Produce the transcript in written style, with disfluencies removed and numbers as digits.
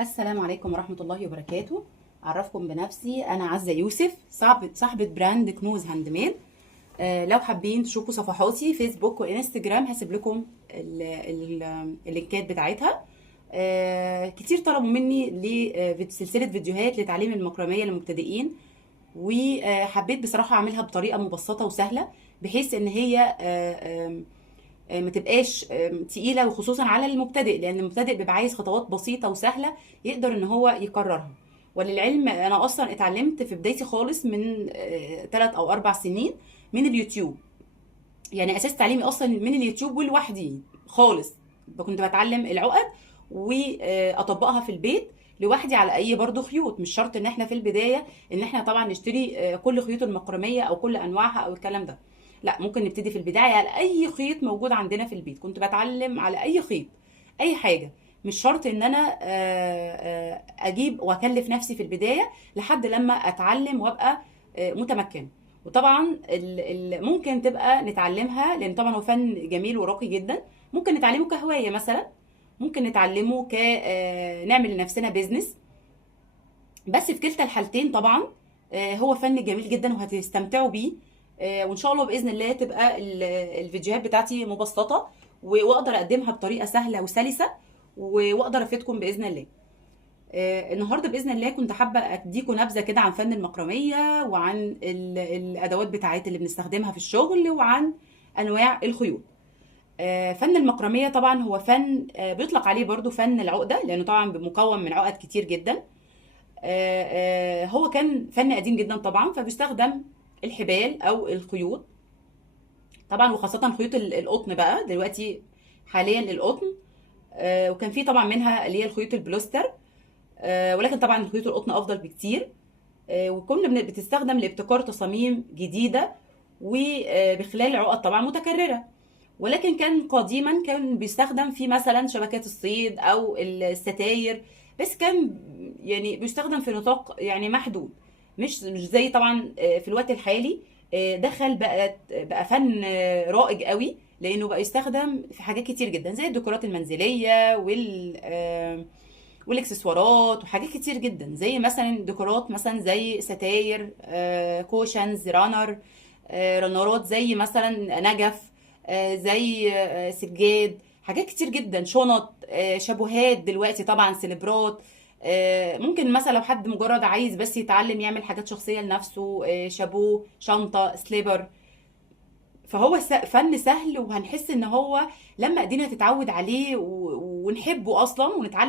السلام عليكم ورحمة الله وبركاته. أعرفكم بنفسي، أنا عزة يوسف، صاحبة براند كنوز هاند ميد. لو حابين تشوفوا صفحاتي فيسبوك وإنستجرام هسيب لكم اللينكات بتاعتها. كتير طلبوا مني لسلسلة فيديوهات لتعليم المكرمية للمبتدئين، وحبيت بصراحة أعملها بطريقة مبسطة وسهلة، بحيث إن هي ما تبقاش تقيله، وخصوصا على المبتدئ، لان المبتدئ بيبقى عايز خطوات بسيطه وسهله يقدر ان هو يكررها. وللعلم انا اصلا اتعلمت في بدايتي خالص من 3 او 4 سنين من اليوتيوب. يعني اساس تعليمي اصلا من اليوتيوب ولوحدي خالص. كنت بتعلم العقد واطبقها في البيت لوحدي على اي برضو خيوط. مش شرط ان احنا في البدايه ان احنا طبعا نشتري كل خيوط المكرميه او كل انواعها او الكلام ده. لا، ممكن نبتدي في البدايه على اي خيط موجود عندنا في البيت. كنت بتعلم على اي خيط، اي حاجه. مش شرط ان انا اجيب واكلف نفسي في البدايه لحد لما اتعلم وابقى متمكنه. وطبعا ممكن تبقى نتعلمها، لان طبعا هو فن جميل وراقي جدا. ممكن نتعلمه كهوايه مثلا، ممكن نتعلمه نعمل لنفسنا بيزنس. بس في كلتا الحالتين طبعا هو فن جميل جدا وهتستمتعوا بيه. وان شاء الله باذن الله تبقى الفيديوهات بتاعتي مبسطه، واقدر اقدمها بطريقه سهله وسلسه، واقدر افيدكم باذن الله. النهارده باذن الله كنت حابه اديكم نبذه كده عن فن المكرميه، وعن الادوات بتاعت اللي بنستخدمها في الشغل، وعن انواع الخيوط. فن المكرميه طبعا هو فن بيطلق عليه برضو فن العقده، لانه طبعا مكون من عقد كتير جدا. هو كان فن قديم جدا طبعا، فبيستخدم الحبال او الخيوط طبعا، وخاصه خيوط القطن بقى دلوقتي، حاليا القطن. وكان في طبعا منها اللي هي الخيوط البلوستر، ولكن طبعا خيوط القطن افضل بكتير. وكنا بتستخدم لابتكار تصاميم جديده، وبخلال عقد طبعا متكرره. ولكن كان قديما كان بيستخدم في مثلا شبكات الصيد او الستاير، بس كان يعني بيستخدم في نطاق يعني محدود. مش زي طبعا في الوقت الحالي. دخل بقى فن رائج قوي، لانه بقى يستخدم في حاجات كتير جدا زي الديكورات المنزليه والاكسسوارات، وحاجات كتير جدا زي مثلا ديكورات مثلا زي ستاير، كوشنز، رنرات زي مثلا نجف، زي سجاد، حاجات كتير جدا، شنط، شابوهات دلوقتي طبعا، سيلبرات. ممكن مثلا لو حد مجرد عايز بس يتعلم يعمل حاجات شخصية لنفسه، شابوه، شنطة، سليبر. فهو فن سهل، وهنحس ان هو لما ايدينا تتعود عليه ونحبه اصلا ونتعلم